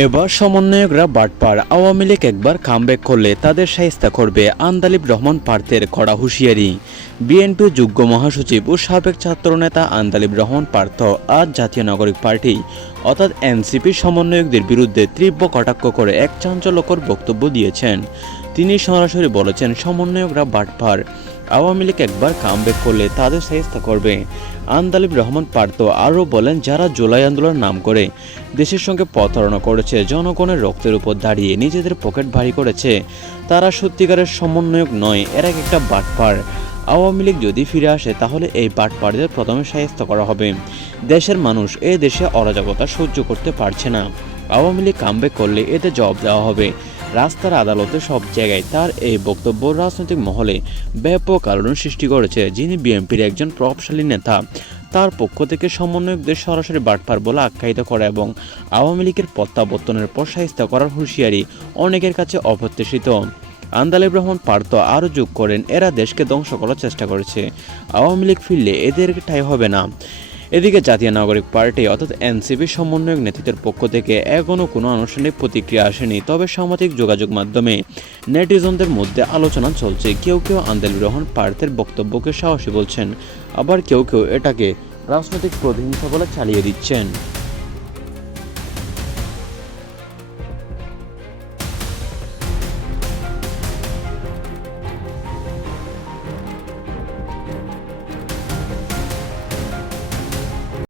এবার সমন্বয়করা বাটপার, আওয়ামী লীগ একবার কামব্যাক করলে তাদের শায়েস্তা করবে আন্দালিব রহমান পার্থের কড়া হুঁশিয়ারি। বিএনপির যুগ্ম মহাসচিব ও সাবেক ছাত্রনেতা আন্দালিব রহমান পার্থ আজ জাতীয় নাগরিক পার্টি অর্থাৎ এনসিপির সমন্বয়কদের বিরুদ্ধে তীব্র কটাক্ষ করে এক চাঞ্চল্যকর বক্তব্য দিয়েছেন। তিনি সরাসরি বলেছেন, সমন্বয়করা বাটপার, আওয়ামী লীগ একবার কামব্যাক করলে তাদের শায়েস্তা করবে। আন্দালিব রহমান পার্থ আরও বলেন, যারা জুলাই আন্দোলনের নাম করে দেশের সঙ্গে প্রতারণা করেছে, জনগণের রক্তের উপর দাঁড়িয়ে নিজেদের পকেট ভারী করেছে, তারা সত্যিকারের সমন্বয়ক নয়, এরা একটা বাটপার। আওয়ামী লীগ যদি ফিরে আসে তাহলে এই বাটপারদের প্রথমে শায়েস্তা করা হবে। দেশের মানুষ এ দেশে অরাজকতা সহ্য করতে পারছে না। আওয়ামী লীগ কামব্যাক করলে এতে জবাব দেওয়া হবে। রাস্তার, আদালতে, সব জায়গায় তার এই বক্তব্য রাজনৈতিক মহলে ব্যাপক আলোড়ন সৃষ্টি করেছে। যিনি বিএনপির একজন প্রভাবশালী নেতা, তার পক্ষ থেকে সমন্বয়কদের সরাসরি বাটপার বলে আখ্যায়িত করা এবং আওয়ামী লীগের প্রত্যাবর্তনের পর শায়েস্তা করার হুঁশিয়ারি অনেকের কাছে অপ্রত্যাশিত। আন্দালিব রহমান পার্থ আরও যোগ করেন, এরা দেশকে ধ্বংস করার চেষ্টা করেছে, আওয়ামী লীগ ফিরলে এদের ঠাঁই হবে না। এদিকে জাতীয় নাগরিক পার্টি অর্থাৎ এনসিপি সমন্বয়ক নেতৃত্বের পক্ষ থেকে এখনও কোনো আনুষ্ঠানিক প্রতিক্রিয়া আসেনি। তবে সামাজিক যোগাযোগ মাধ্যমে নেটিজনদের মধ্যে আলোচনা চলছে। কেউ কেউ আন্দালিব রহমান পার্থের বক্তব্যকে সাহসী বলছেন, আবার কেউ কেউ এটাকে রাজনৈতিক প্রতিহিংসা বলে চালিয়ে দিচ্ছেন।